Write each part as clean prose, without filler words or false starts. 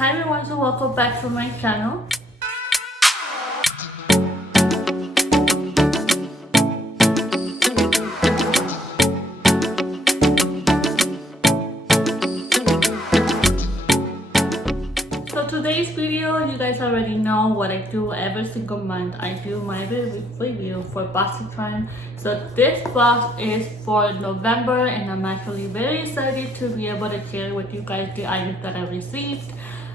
Hi everyone, so welcome back to my channel. So today's video, you guys already know what I do every single month. I do my review for BoxyCharm. So this box is for November and I'm actually very excited to be able to share with you guys the items that I received.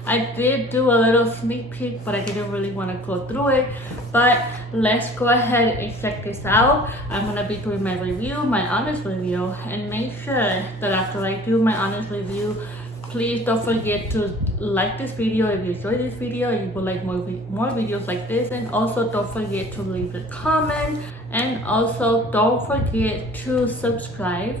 I did do a little sneak peek, but I didn't really want to go through it. But let's go ahead and check this out. I'm going to be doing my review, my honest review, and make sure that after I do my honest review, please don't forget to like this video if you enjoyed this video and you would like more videos like this, and also don't forget to leave a comment, and also don't forget to subscribe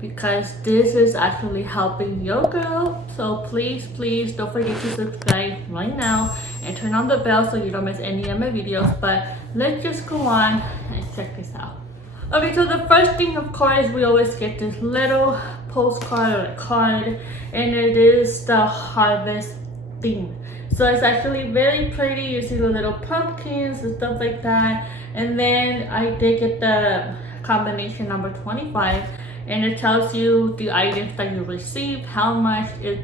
because this is actually helping your girl. So please don't forget to subscribe right now and turn on the bell so you don't miss any of my videos. But let's just go on and check this out. Okay, so the first thing, of course, we always get this little postcard or a card, and it is the harvest theme. So it's actually very pretty. You see the little pumpkins and stuff like that. And then I did get the combination number 25, and it tells you the items that you received, how much is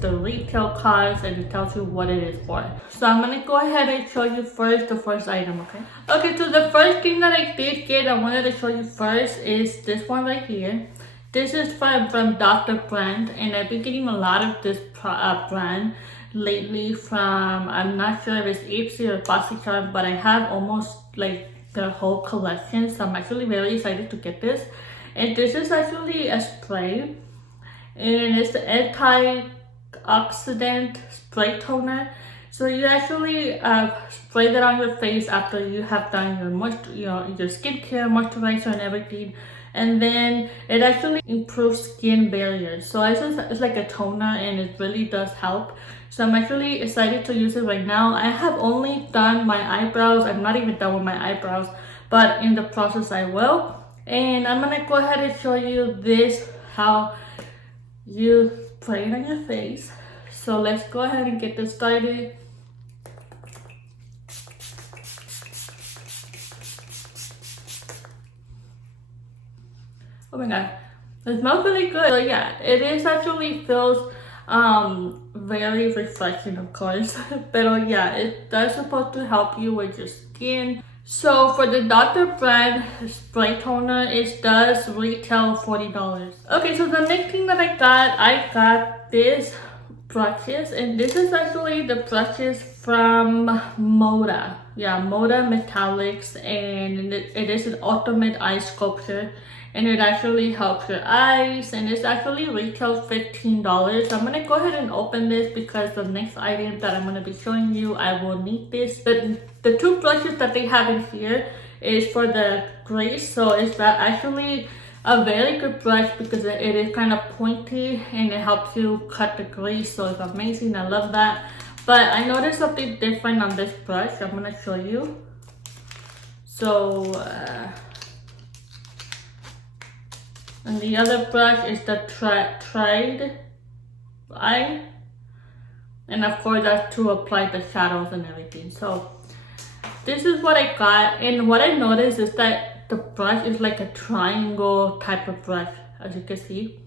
the retail cost, and it tells you what it is for. So I'm gonna go ahead and show you first the first item, okay? Okay, so the first thing that I did get, I wanted to show you first, is this one right here. This is from Dr. Brandt, and I've been getting a lot of this brand lately from, I'm not sure if it's Ipsy or BoxyCharm, but I have almost like their whole collection, so I'm actually very excited to get this. And this is actually a spray, and it's the antioxidant spray toner. So you actually spray that on your face after you have done your skincare, moisturizer, and everything. And then it actually improves skin barriers. So it's like a toner, and it really does help. So I'm actually excited to use it right now. I have only done my eyebrows. I'm not even done with my eyebrows, but in the process I will. And I'm gonna go ahead and show you this, how you spray it on your face. So let's go ahead and get this started. Oh my god, it smells really good. So yeah, it is actually feels very refreshing, of course. But yeah, it does supposed to help you with your skin. So for the Dr. Brandt spray toner, it does retail $40. Okay, so the next thing that I got this brushes, and this is actually the brushes from Moda. Yeah, Moda Metallics, and it is an ultimate eye sculpture, and it actually helps your eyes, and it's actually retails $15. So I'm gonna go ahead and open this because the next item that I'm gonna be showing you, I will need this. The two brushes that they have in here is for the grease, so it's actually a very good brush because it is kind of pointy and it helps you cut the grease, so it's amazing. I love that. But I noticed something different on this brush. I'm gonna show you. So and the other brush is the Tried Eye, and of course that's to apply the shadows and everything. So this is what I got, and what I noticed is that the brush is like a triangle type of brush, as you can see,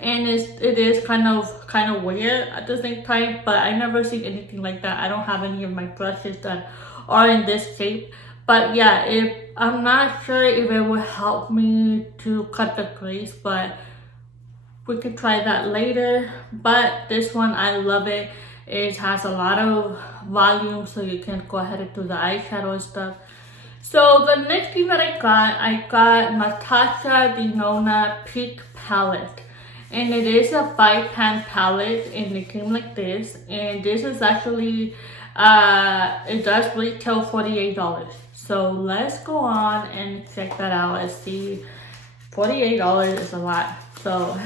and it is kind of weird at the same time, but I never seen anything like that. I don't have any of my brushes that are in this shape. But yeah, I'm not sure if it will help me to cut the grease, but we could try that later. But this one, I love it. It has a lot of volume, so you can go ahead and do the eyeshadow and stuff. So the next thing that I got Natasha Denona Peak Palette, and it is a 5-pan palette, and it came like this. And this is actually it does retail $48. So let's go on and check that out and see. $48 is a lot. So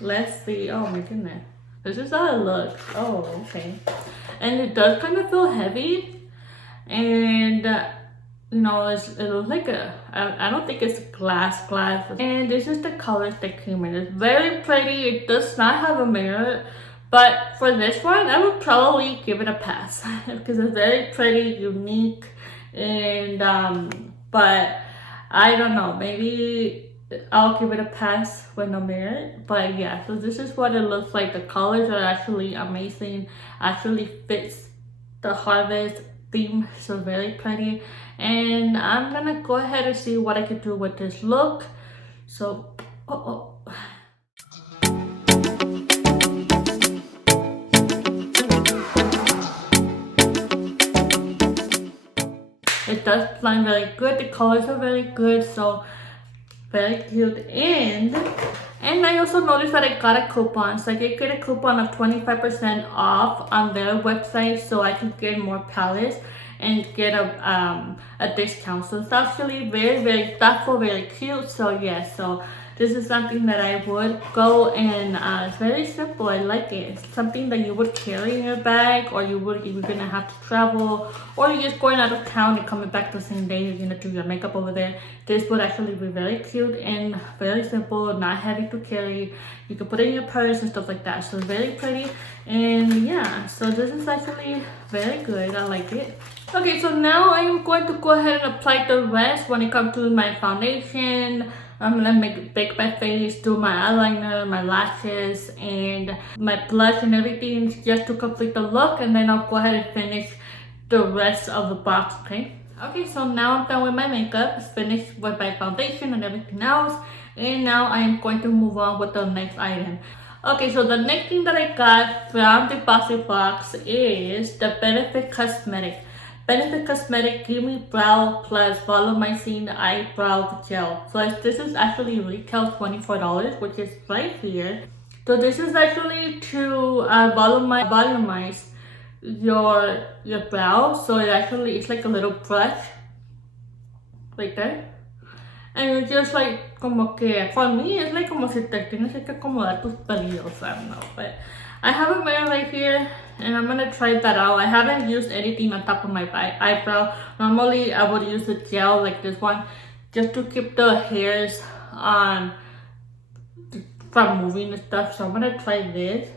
let's see. Oh my goodness, this is how it looks. Oh, okay. And it does kind of feel heavy, and you know, it looks like I don't think it's glass. And this is the colors that came in. It's very pretty. It does not have a mirror, But for this one, I would probably give it a pass because it's very pretty, unique, and but I don't know, maybe I'll give it a pass when I'm married. But yeah, so this is what it looks like. The colors are actually amazing, actually fits the harvest theme, so very pretty. And I'm gonna go ahead and see what I can do with this look. So, it does blend very good. The colors are very good, so very cute. And I also noticed that I got a coupon, so I did get a coupon of 25% off on their website, so I could get more palettes and get a discount. So it's actually very thoughtful, very cute. So yeah, so this is something that I would go, and it's very simple. I like it. It's something that you would carry in your bag, or you would, if you're gonna have to travel, or you're just going out of town and coming back the same day, you're gonna do your makeup over there. This would actually be very cute and very simple, not heavy to carry. You can put it in your purse and stuff like that. So it's very pretty, and yeah, so this is actually very good. I like it. Okay, so now I am going to go ahead and apply the rest when it comes to my foundation. I'm gonna bake my face, do my eyeliner, my lashes, and my blush and everything just to complete the look, and then I'll go ahead and finish the rest of the box, okay? Okay, so now I'm done with my makeup. It's finished with my foundation and everything else, and now I am going to move on with the next item. Okay, so the next thing that I got from the Boxy box is the Benefit Cosmetic. Benefit Cosmetic Give Me Brow Plus Volumizing Eyebrow Gel. So this is actually retail $24, which is right here. So this is actually to volumize your brow. So it's like a little brush right there. And it's just like como que, for me, it's like como si te tienes que acomodar tus pelillos, I don't know. But I have a mirror right here, and I'm gonna try that out. I haven't used anything on top of my eyebrow. Normally, I would use a gel like this one, just to keep the hairs on from moving and stuff. So I'm gonna try this.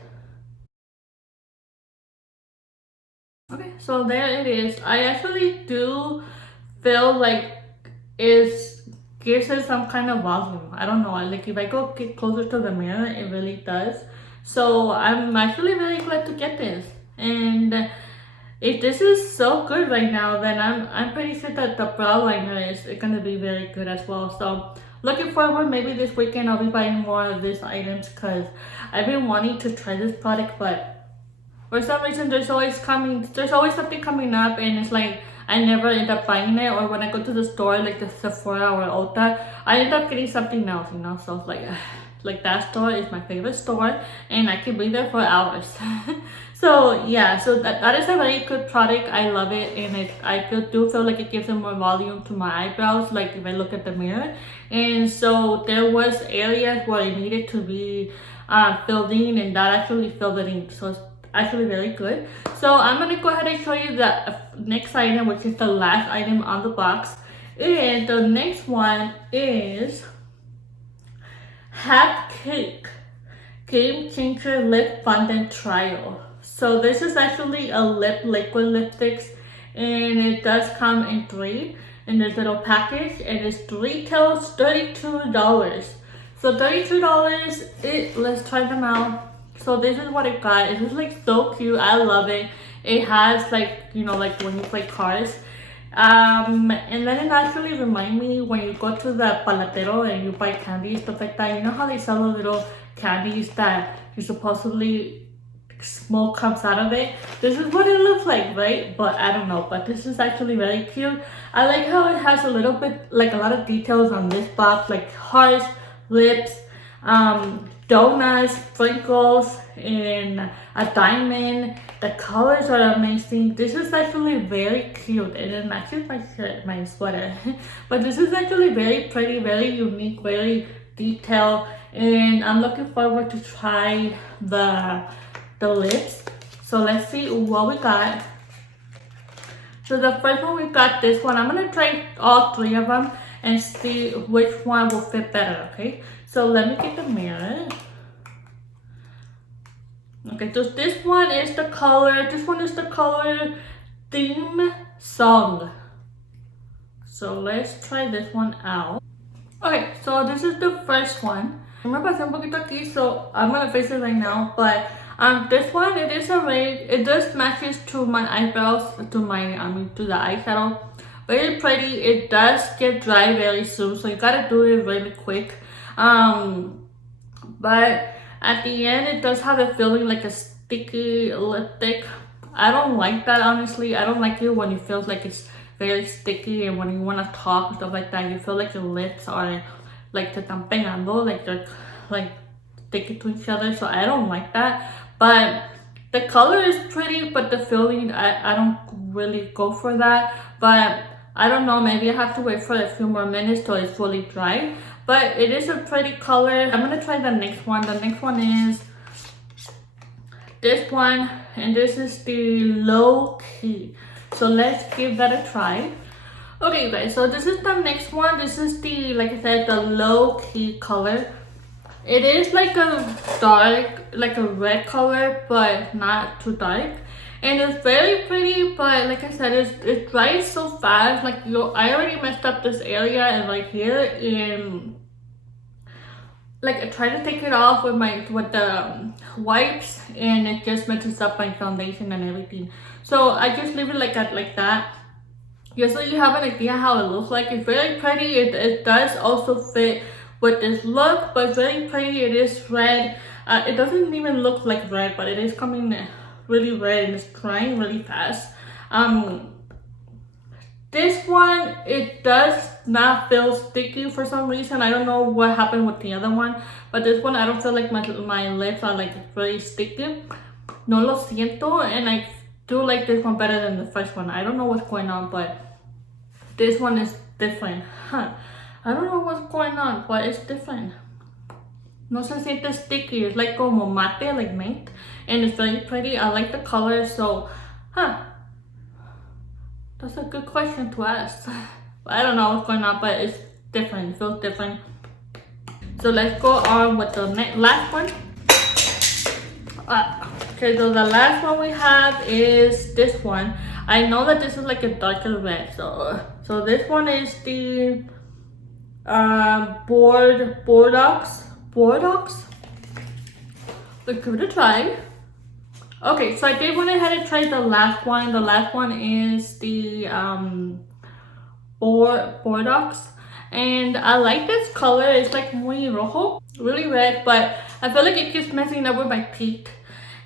Okay, so there it is. I actually do feel like it gives it some kind of volume. I don't know, like if I get closer to the mirror, it really does. So I'm actually really glad to get this. And if this is so good right now, then I'm pretty sure that the brow liner is gonna be very good as well. So looking forward, maybe this weekend I'll be buying more of these items, because I've been wanting to try this product, but for some reason there's always something coming up, and it's like I never end up buying it. Or when I go to the store, like the Sephora or Ulta, I end up getting something else, you know. So it's like that store is my favorite store, and I can be there for hours. So yeah, so that is a very good product. I love it, and I do feel like it gives them more volume to my eyebrows, like if I look at the mirror. And so there was areas where it needed to be filled in, and that actually filled it in. So it's actually very good. So I'm gonna go ahead and show you the next item, which is the last item on the box. And the next one is Half Cake Game Changer Lip Fondant Trial. So this is actually a liquid lipsticks, and it does come in 3 in this little package, and it retails $32. So $32, let's try them out. So this is what it got. It is like so cute. I love it. It has like, you know, like when you play cards. And then it actually reminds me when you go to the palatero and you buy candy, stuff like that. You know how they sell the little candies that you supposedly smoke comes out of it? This is what it looks like, right? But I don't know, but this is actually very cute. I like how it has a little bit, like a lot of details on this box, like hearts, lips, donuts, sprinkles, and a diamond. The colors are amazing. This is actually very cute, and it matches my shirt, my sweater. But this is actually very pretty, very unique, very detailed, and I'm looking forward to try the lips. So let's see what we got. So the first one, we got this one. I'm gonna try all 3 of them and see which one will fit better, okay? So let me get the mirror. Okay, so this one is the color. This one is the color Theme Song. So let's try this one out. Okay, so this is the first one. Me pasé un poquito aquí, so I'm gonna face it right now. But this one, it is a red. It just matches to my eyebrows, to the eyeshadow. Very pretty. It does get dry very soon, so you gotta do it really quick. But at the end, it does have a feeling like a sticky lipstick. I don't like that, honestly. I don't like it when it feels like it's very sticky, and when you want to talk and stuff like that, you feel like your lips are like te están pegando, like they're like sticky to each other. So I don't like that. But the color is pretty, but the feeling, I don't really go for that. But I don't know, maybe I have to wait for a few more minutes till it's fully dry. But it is a pretty color. I'm gonna try the next one. The next one is this one, and this is the Low Key. So let's give that a try. Okay, guys, so this is the next one. This is the, like I said, the Low Key color. It is like a dark, like a red color, but not too dark. And it's very pretty, but like I said, it dries so fast. Like, I already messed up this area and right here, and like I tried to take it off with the wipes, and it just messes up my foundation and everything. So I just leave it like that. Just so you have an idea how it looks like. It's very pretty. It does also fit with this look, but it's very pretty. It is red. It doesn't even look like red, but it is coming really red, and it's drying really fast. This one, it does not feel sticky for some reason. I don't know what happened with the other one, but this one, I don't feel like my lips are like very sticky. No lo siento, and I do like this one better than the first one. I don't know what's going on, but this one is different. I don't know what's going on, but it's different. No se siente sticky. It's like como mate, like mint, and it's very pretty. I like the color, so that's a good question to ask. I don't know what's going on, but it's different. It feels different. So let's go on with the last one. Okay, so the last one we have is this one. I know that this is like a darker red, so this one is the Bordeaux. Let's give it a try. Okay, so I did went ahead and tried the last one. The last one is the Bordeaux, and I like this color. It's like muy rojo, really red, but I feel like it keeps messing up with my teeth,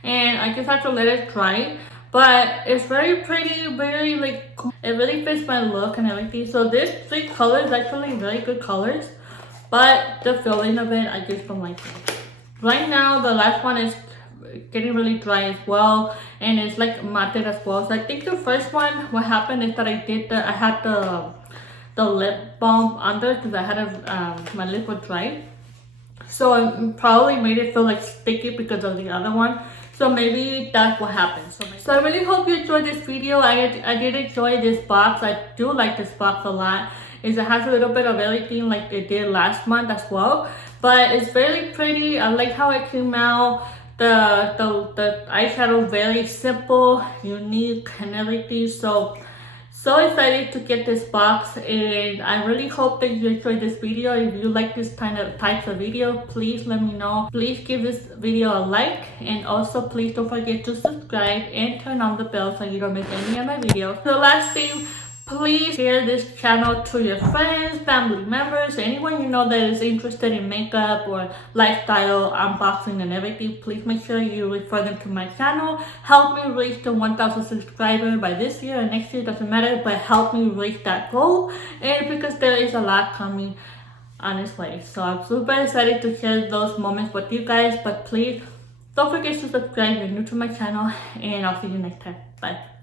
and I just have to let it dry. But it's very pretty, very like, it really fits my look and everything. So this three colors actually very good colors, but the feeling of it, I just don't like it. Right now, the last one is getting really dry as well, and it's like matte as well. So I think the first one, what happened is that I had the lip balm under, because I had my lip was dry, so it probably made it feel like sticky because of the other one. So maybe that's what happened. So I really hope you enjoyed this video. I did enjoy this box. I do like this box a lot. It has a little bit of everything like it did last month as well, but it's very pretty. I like how it came out. The eyeshadow very simple, unique, and everything. So excited to get this box, and I really hope that you enjoyed this video. If you like this types of video, please let me know. Please give this video a like, and also please don't forget to subscribe and turn on the bell so you don't miss any of my videos. The last thing, please share this channel to your friends, family members, anyone you know that is interested in makeup or lifestyle, unboxing, and everything. Please make sure you refer them to my channel. Help me reach the 1,000 subscribers by this year or next year, doesn't matter, but help me reach that goal. And because there is a lot coming on its way. So I'm super excited to share those moments with you guys. But please don't forget to subscribe if you're new to my channel, and I'll see you next time. Bye.